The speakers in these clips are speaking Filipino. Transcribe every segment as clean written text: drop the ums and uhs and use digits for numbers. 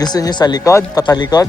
Gusto niyo sa likod? Patalikod?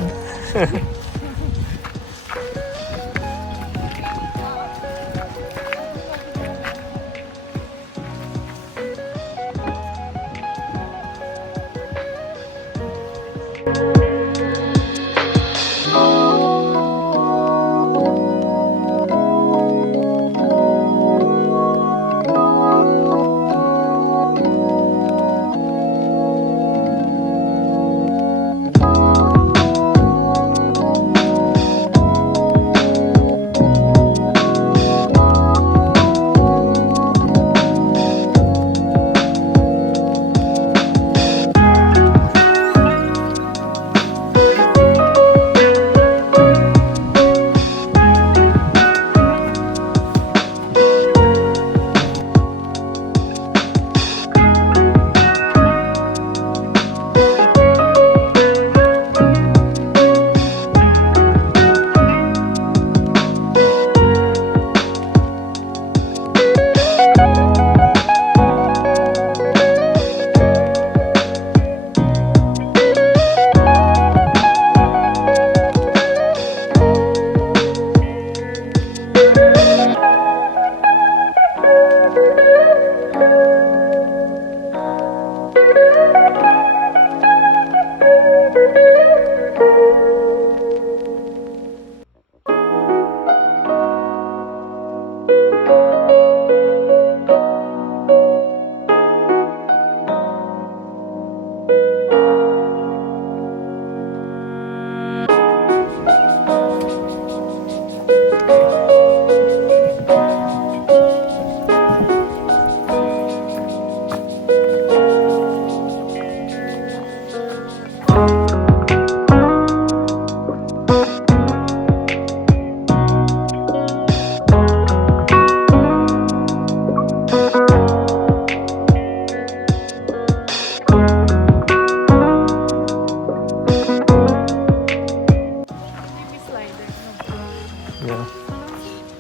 Yeah.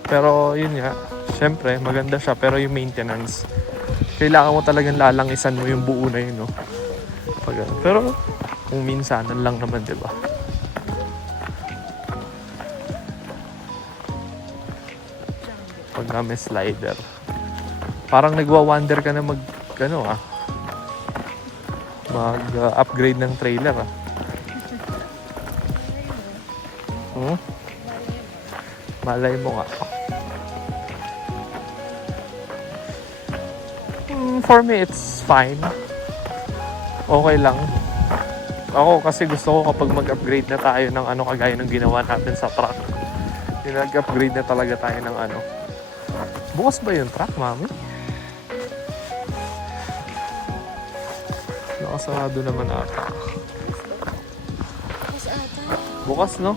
Pero yun nga, syempre maganda siya pero yung maintenance, kailangan mo talagang lalangisan mo yung buo na yun, no? Pero kung minsanan lang naman, di ba? Pag na may slider, parang nagwa-wonder ka na mag-upgrade ng trailer, ah. Malay mo nga. For me, it's fine. Okay lang. Ako kasi gusto ko kapag mag-upgrade na tayo ng kagaya ng ginawa natin sa truck. Yung nag-upgrade na talaga tayo ng Bukas ba yung truck, mami? Nakasarado naman ata. Bukas, no?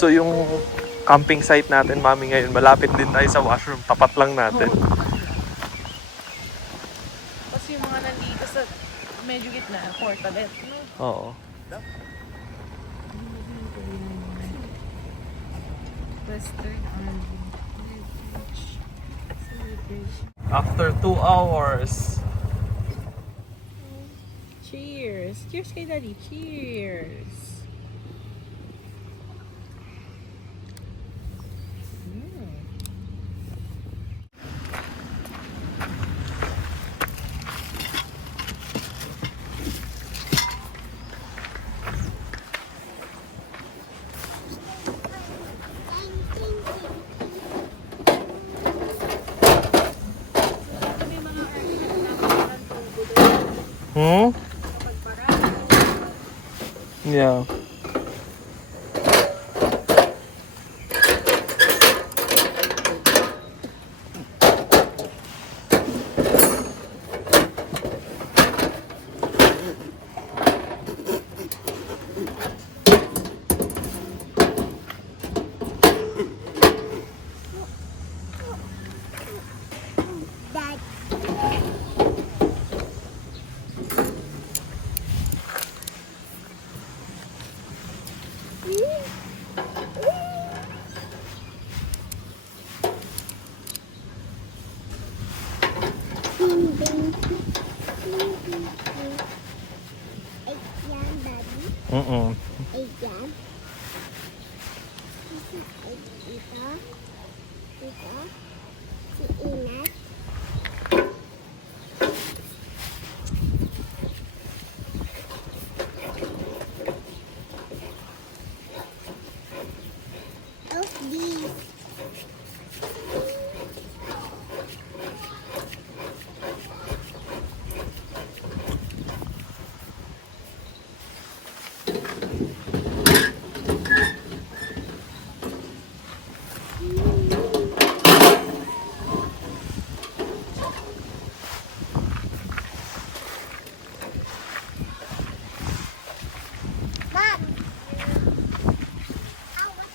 So yung camping site natin, mami, ngayon malapit din tayo sa washroom. Tapat lang natin. Kasi yung mga nandito sa medyo gitna, portalet, no? Oo. Western Army. After 2 hours. Cheers! Cheers kay Daddy! Cheers! Hmm? Yeah. Mm-mm. Ayan. Ito. Ito. Si Inat. Oh, these. Mom. I want.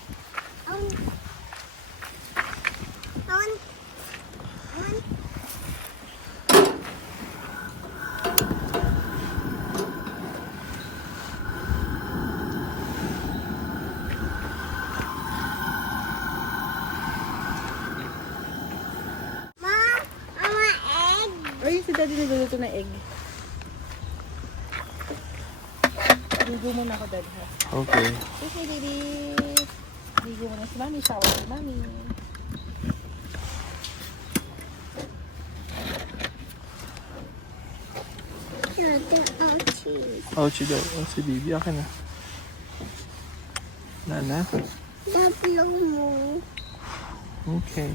Mom, I want egg. Ay, si daddy nagluluto ng egg. Ligo muna ako, dad. Ha? Okay. Okay, baby. Ligo muna si mami. Shower si mami. Nothing ouchies. Ouchie daw. Oh, si Bibi. Akin na. Nana. Dablo mo. Okay.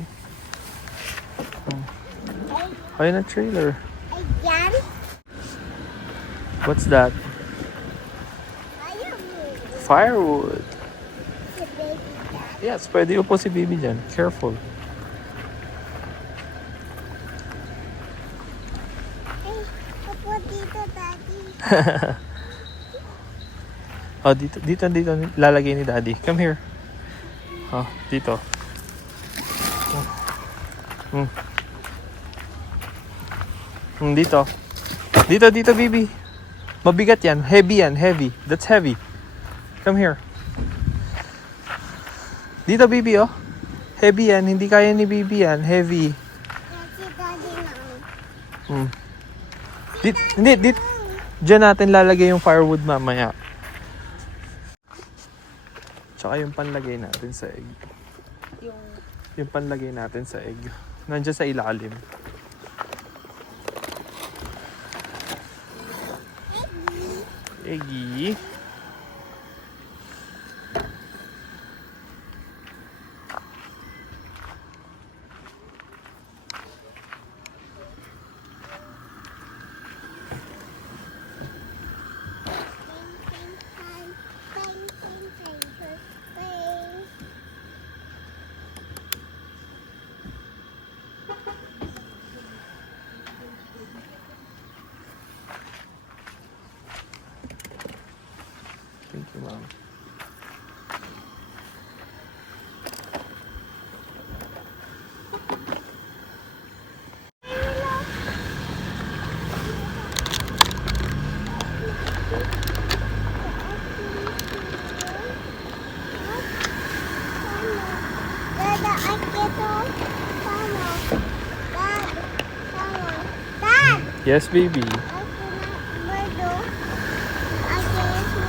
Ayun na trailer. Ayan. What's that? Ayaw mo. Firewood. Si baby dad. Yes, pwede upo si Bibi dyan. Careful. Ay, upo dito, daddy. Oh, dito lalagay ni Daddy. Come here. Oh, dito. Dito. Dito, Bibi. Mabigat yan. Heavy. That's heavy. Come here. Dito, Bibi, oh. Heavy yan. Hindi kaya ni Bibi yan. Heavy. Si daddy lang. Hindi. Diyan natin lalagay yung firewood mamaya. Tsaka yung panlagay natin sa egg. Yung panlagay natin sa egg. Nandiyan sa ilalim. Eggy. Thank you, Mom. Dada, I get off. Dad! Yes, baby. I cannot do. I can't do.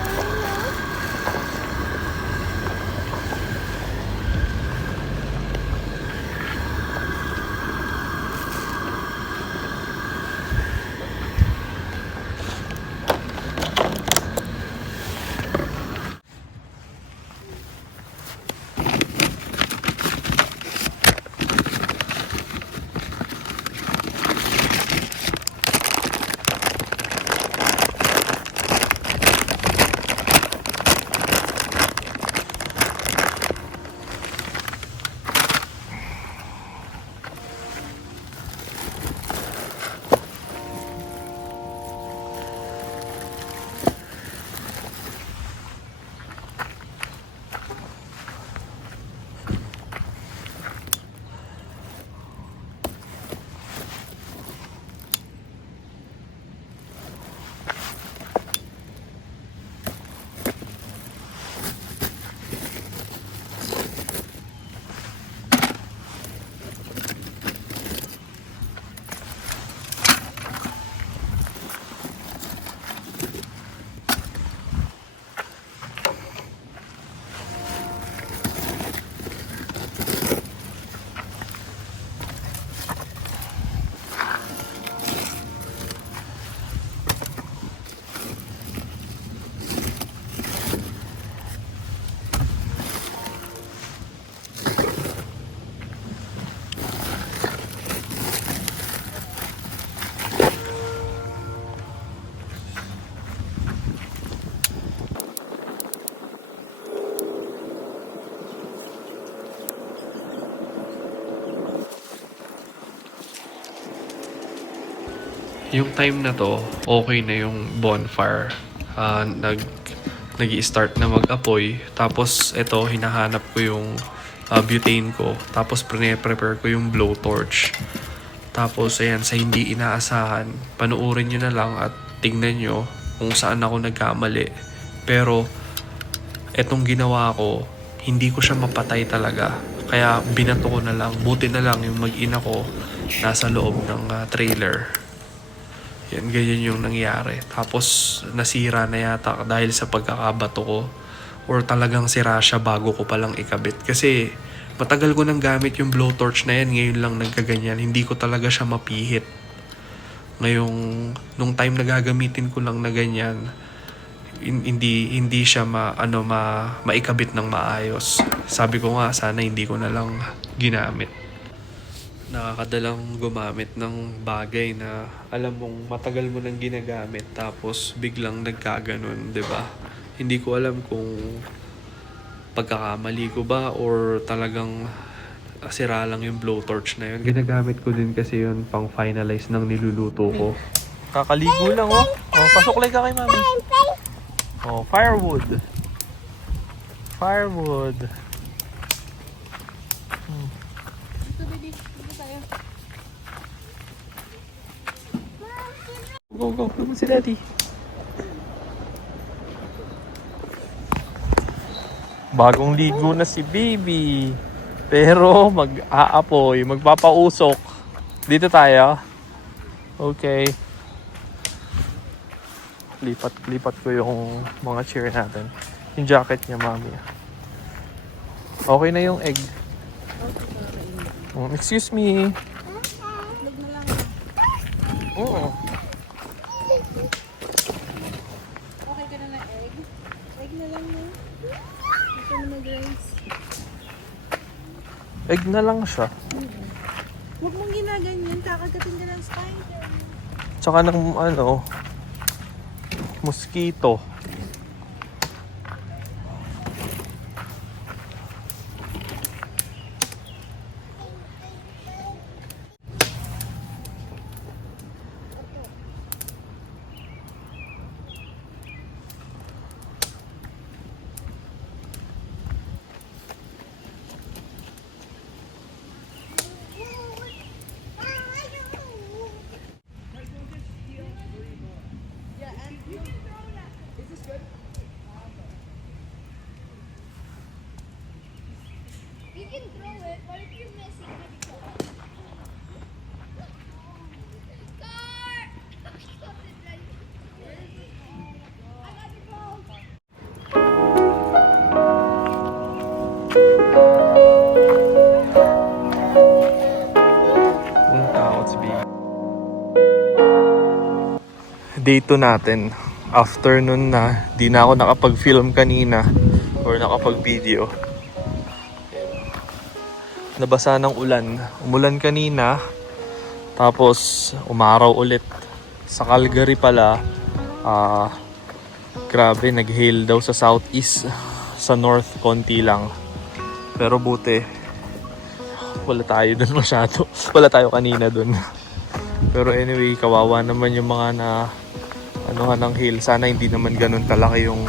Yung time na to, okay na yung bonfire. Nag-i-start na mag-apoy. Tapos, ito, hinahanap ko yung butane ko. Tapos, prepare ko yung blowtorch. Tapos, ayan, sa hindi inaasahan, panuorin nyo na lang at tingnan nyo kung saan ako nagkamali. Pero, etong ginawa ko, hindi ko siya mapatay talaga. Kaya, binato ko na lang. Buti na lang yung mag-ina ko nasa loob ng trailer. Yan, ganyan yung nangyari. Tapos, nasira na yata dahil sa pagkakabato ko. Or talagang sira siya bago ko palang ikabit. Kasi, matagal ko nang gamit yung blowtorch na yan. Ngayon lang nagkaganyan. Hindi ko talaga siya mapihit. Ngayong, nung time na gagamitin ko lang na ganyan, hindi siya maikabit ng maayos. Sabi ko nga, sana hindi ko na lang ginamit. Nakakadalang gumamit ng bagay na alam mong matagal mo nang ginagamit tapos biglang nagkaganon, 'di ba? Hindi ko alam kung pagkakamali ko ba or talagang sira lang yung blowtorch na yun. Ginagamit ko din kasi yun pang finalize ng niluluto ko. Kakaligo lang oh. Oh, pasuklay ka kay mami. Oh, firewood. Firewood. Ito, baby. Dito tayo. Go, go. Come si Daddy. Bagong ligo na si baby. Pero mag-aapoy, magpapausok. Dito tayo. Okay. Lipat ko yung mga chair natin. Yung jacket niya, mami. Okay na yung egg. Excuse me. Lag na lang. Oo. Okay ka na na egg? Egg na lang mo. Ito na mag-rice. Egg na lang siya. Huwag mong ginaganyan. Kakagatin ka ng spider. Tsaka ng mosquito. You can throw it, but if you're missing it, Day 2 natin. Afternoon na, di na ako nakapag-film kanina or nakapag-video. Nabasa ng ulan. Umulan kanina, tapos umaraw ulit. Sa Calgary pala, grabe, nag-hail daw sa southeast. Sa north, konti lang. Pero buti, wala tayo dun masyado. Wala tayo kanina dun. Pero anyway, kawawa naman yung mga na ng hail. Sana hindi naman ganun kalaki yung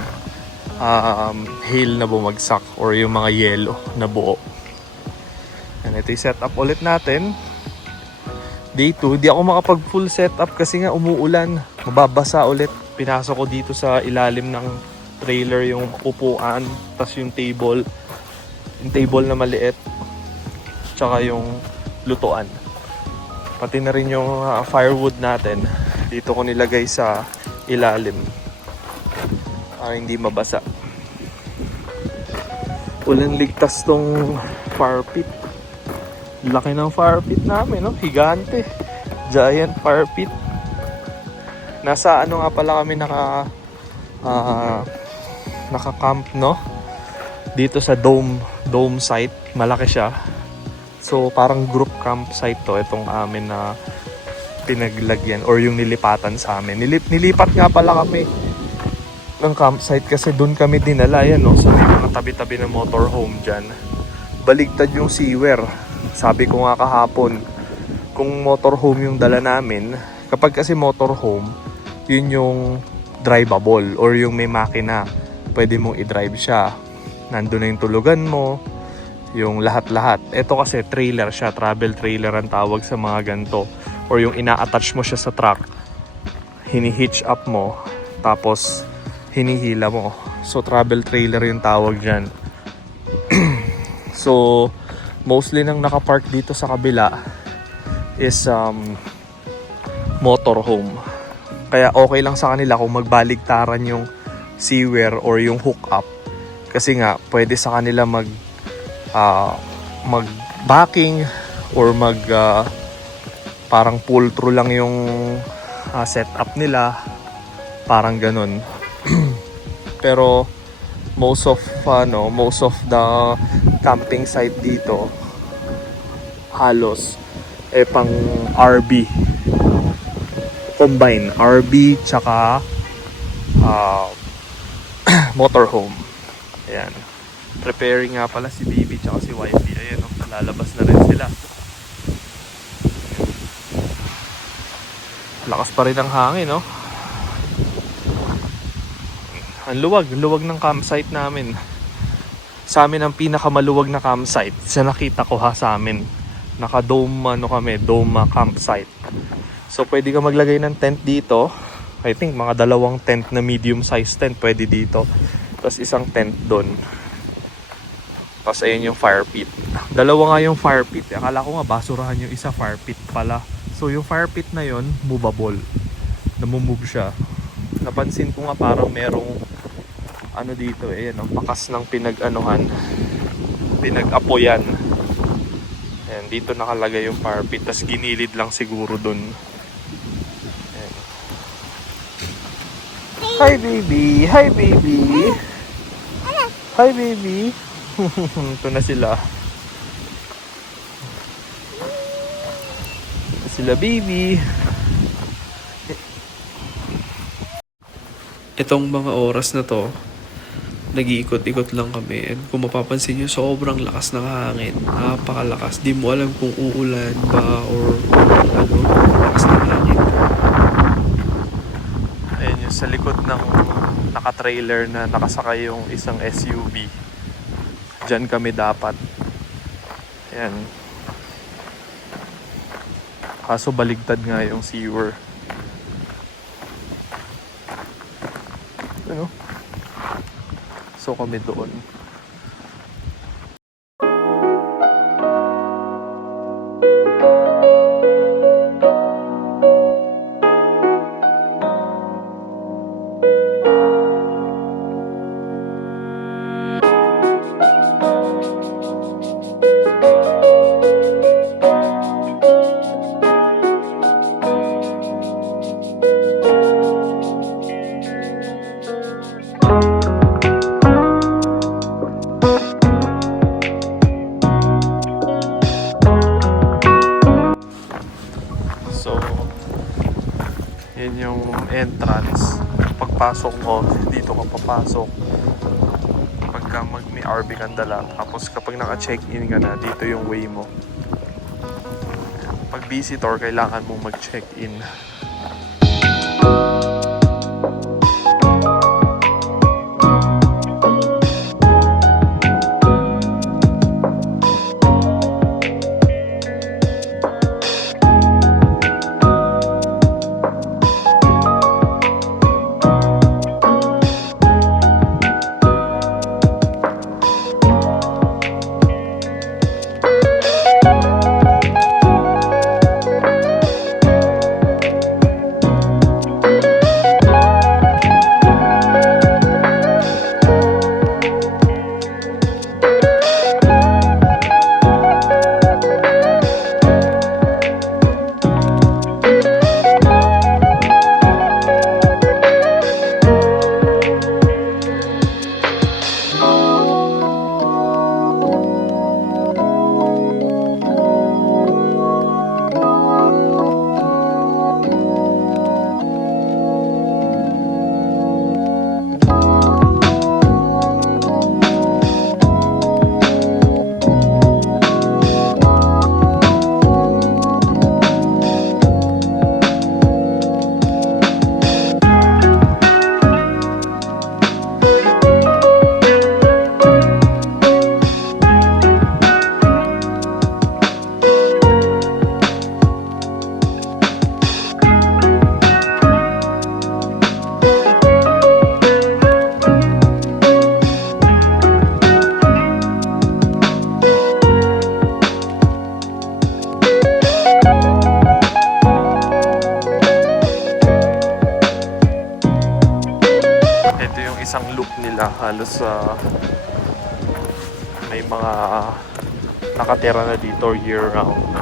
hail na bumagsak or yung mga yelo na buo. And ito yung setup ulit natin. Day 2, di ako makapag full setup kasi nga umuulan. Mababasa ulit. Pinasok ko dito sa ilalim ng trailer yung upuan, tas yung table. Yung table na maliit. Tsaka yung lutuan. Pati na rin yung firewood natin. Dito ko nilagay sa ilalim. Hindi mabasa. Ulan ligtas tong fire pit. Laki ng fire pit namin, no? Higante. Giant fire pit. Nasa nga pala kami naka-camp, no? Dito sa dome site. Malaki siya. So, parang group campsite to. Itong amin na pinaglagyan or yung nilipatan sa amin. Nilipat nga pala kami ng campsite kasi doon kami dinala. Yan, no? So, may mga tabi-tabi ng motorhome dyan. Baligtad yung sewer. Sabi ko nga kahapon, kung motorhome yung dala namin, Kapag kasi motorhome, yun yung drivable or yung may makina. Pwede mong i-drive siya. Nandun na yung tulugan mo, yung lahat-lahat. Ito kasi trailer siya, travel trailer ang tawag sa mga ganito. Or yung ina-attach mo siya sa truck, hini-hitch up mo, tapos hinihila mo. So travel trailer yung tawag dyan. So mostly nang nakapark dito sa kabila is motorhome. Kaya okay lang sa kanila kung magbaligtaran yung seaware or yung hookup. Kasi nga, pwede sa kanila mag-backing or parang pull through lang yung setup nila. Parang ganun. Pero most of the camping site dito halos pang RV. Combine RV tsaka motorhome. Ayan. Preparing nga pala si baby tsaka si wifey. Ayan, lalabas na rin sila. Lakas pa rin ang hangin, no? Ang luwag ng campsite namin. Sa amin ang pinakamaluwag na campsite sa nakita ko sa amin. Naka-dome dome campsite. So pwede ka maglagay ng tent dito. I think mga 2 tent na medium size tent pwede dito. Tapos isang tent doon. Tapos ayun yung fire pit. 2 nga yung fire pit. Akala ko nga basurahan yung isa, fire pit pala. So yung fire pit na yon movable. Namumove siya. Napansin ko nga parang merong dito ang bakas ng pinag-apoyan. Ayan, dito nakalagay yung fire pit. Tapos ginilid lang siguro dun. Ayan. Hi baby! Hi baby! Hi baby! Ito na sila. Sila baby. Itong mga oras na to, nag-iikot-ikot lang kami. And kung mapapansin nyo, sobrang lakas ng hangin. Napakalakas. Di mo alam kung uulan ba or lakas ng hangin. Ayan yung sa likod ng naka-trailer na nakasakay yung isang SUV. Diyan kami dapat. Ayan. Kaso baligtad nga yung seaware. So kami doon. Yan yung entrance. Pagpasok mo, dito ka papasok. Pagka may RV kang dala. Tapos kapag naka-check-in ka na, dito yung way mo. Pag visitor, kailangan mong mag-check-in. nila. Halos may mga nakatira na dito year round.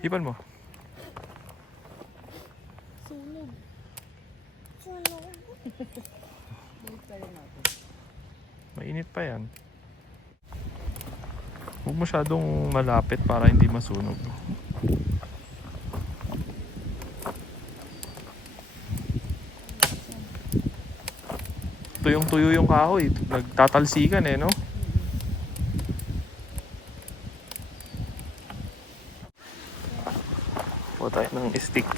Hipan mo. Sunog. Mainit pa yan. Huwag masyadong malapit para hindi masunog. Tuyong-tuyo yung kahoy. Nagtatalsikan no? O tayo ng stick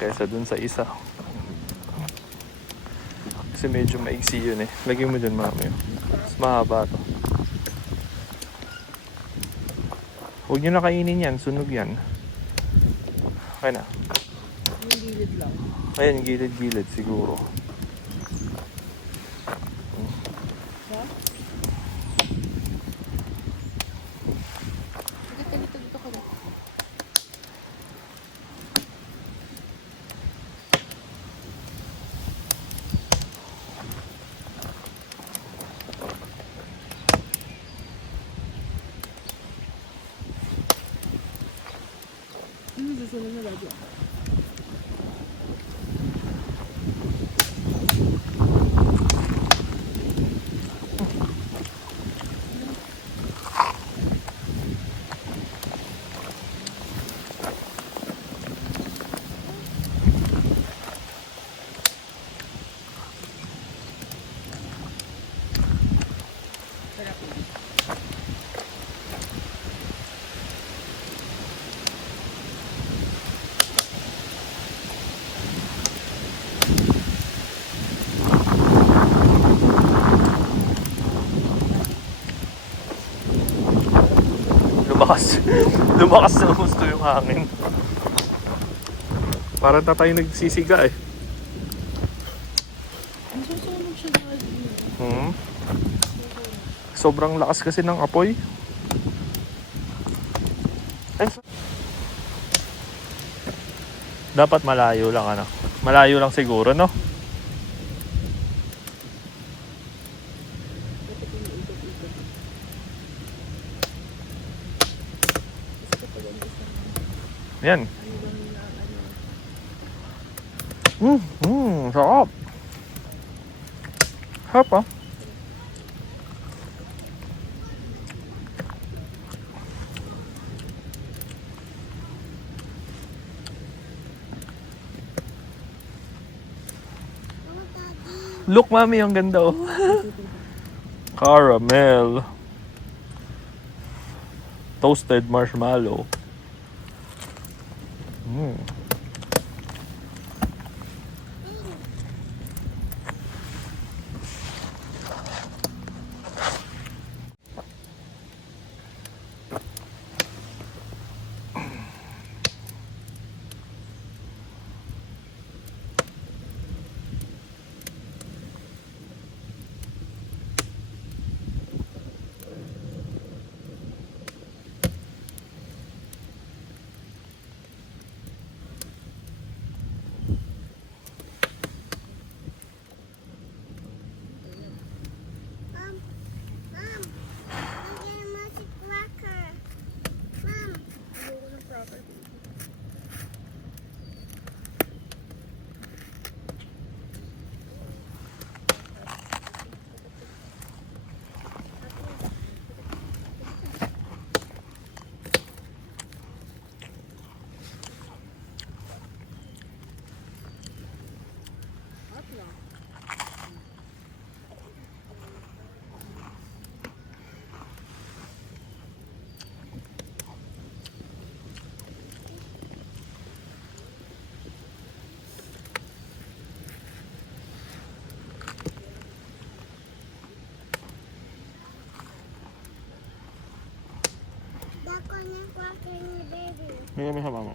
kaysa dun sa isa. Kasi medyo maigsi yun Lagyan mo dyan mamaya. Mas mahaba to. Huwag nyo na kainin yan. Sunog yan. Okay na. Yung gilid lang. Ayan, gilid-gilid siguro. Dito ka na. Susunod na radyo. Lumakas na gusto yung hangin. Parang tayo nagsisiga Ang susunod siya dahil Sobrang lakas kasi ng apoy. Dapat malayo lang ano. Malayo lang siguro, no? Dapat yung ikot-ikot. Kasi kapag ang gusto mo, Yan. ano lang na ano. Sarap. Sarap ah. Look, mami, ang ganda oh. Caramel. Toasted marshmallow. Ayoko ng cracker. Hot lang. Dako na cracker ni baby. Bigyan mo sa mama.